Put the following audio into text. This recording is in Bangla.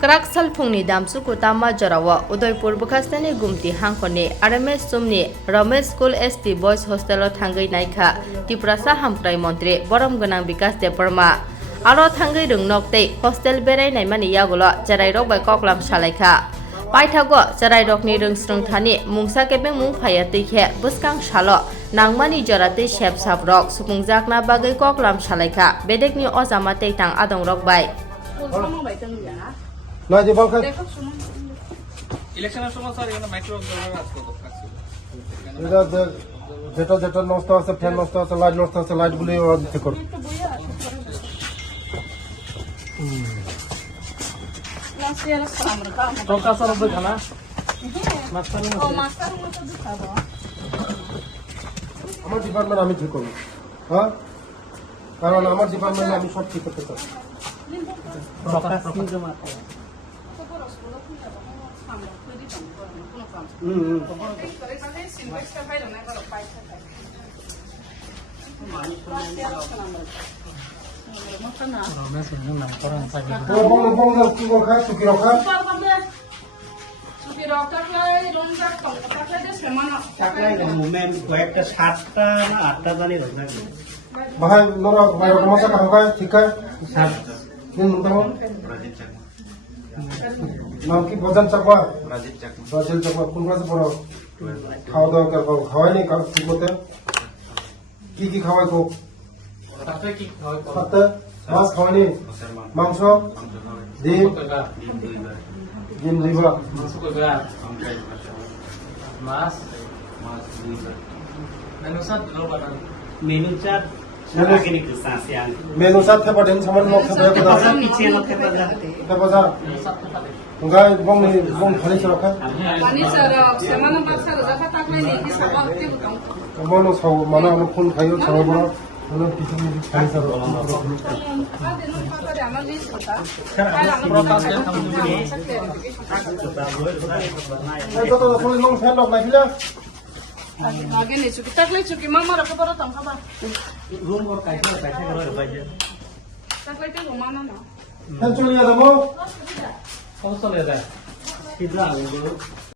Karaksal Pungni Damsuku Tama Jarawa, Udaipur Bukastani Gumti Hankoni, RMS Sumni, Ramesh School ST Boys Hostel Tangai Naika, Tiprasa Hamkrai Montri, Borom Ganang Bikas de Burma. Aro Tangai Dung Nokte, Hostel Bere Naimani Yagola, Jarairok by Koklam Shalaika. Paitago, Jarairok ni Dung Strung Tani, Mungsa Kebeng Mung Payatike, Buskang Shalo, Nangmani Jarate Shep Sabrok, Supungjak na Bagay Koklam Shalaika, Bedek ni Ozamate Tang Adong Rock by. না যে বল খাই ইলেকশনের সময় স্যার এখানে মাইক্রো ওয়েভ কাজ করতে থাকছিল এটা যেটা যেটা নষ্ট আছে ফ্যান নষ্ট আছে লাইট নষ্ট আছে লাইট গুলো দিতে কর টকা স্যার হবে খানা মাস্টার আমার ডিপার্টমেন্ট আমি ঠিক করব হ্যাঁ কারণ আমার ডিপার্টমেন্টে আমি সব ঠিক করতে পারি কয়েকটা 7টা না 8টা জানি ভাই নরা ভাই রকমটা কাকা ঠিক আছে দিন মুতাম নাম কি বদন চাকবা রাজেল চাকবা কোন ক্লাসে পড়ো খাওয়া দাওয়া করো খাওয়াই নি কাল ঠিক করতে কি খাওয়াই কো সাথে মাছ খাওয়ানি মাংস ডিম ডিম দুইবার মেনু চাট মেনু সাথে পাঠিন সামান মত খেতে দাও নিচে লক্ষ্য করা তে বাজার গায় বং খালি রাখা Mani sara, semana pasada já tá com ele, que sabe o que eu tô. বনো সব মানে আমি ফোন খাইও খাওয়া বড় মানে কিছু খাই সব Ah, de não fazer a lista, tá? এই তো ফুল লং ফ্যান লক নাকিলা Alguém isso que tá com isso que mama ra para tam khaba. Room ওর কাইছে কাইছে করে বাইরে Tá com isso mama na. Fan চলে যাবো কত চলে যায় সিধা